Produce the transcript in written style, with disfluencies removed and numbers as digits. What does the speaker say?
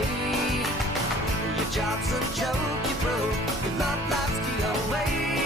away. Your job's a joke you broke, your love life's the away.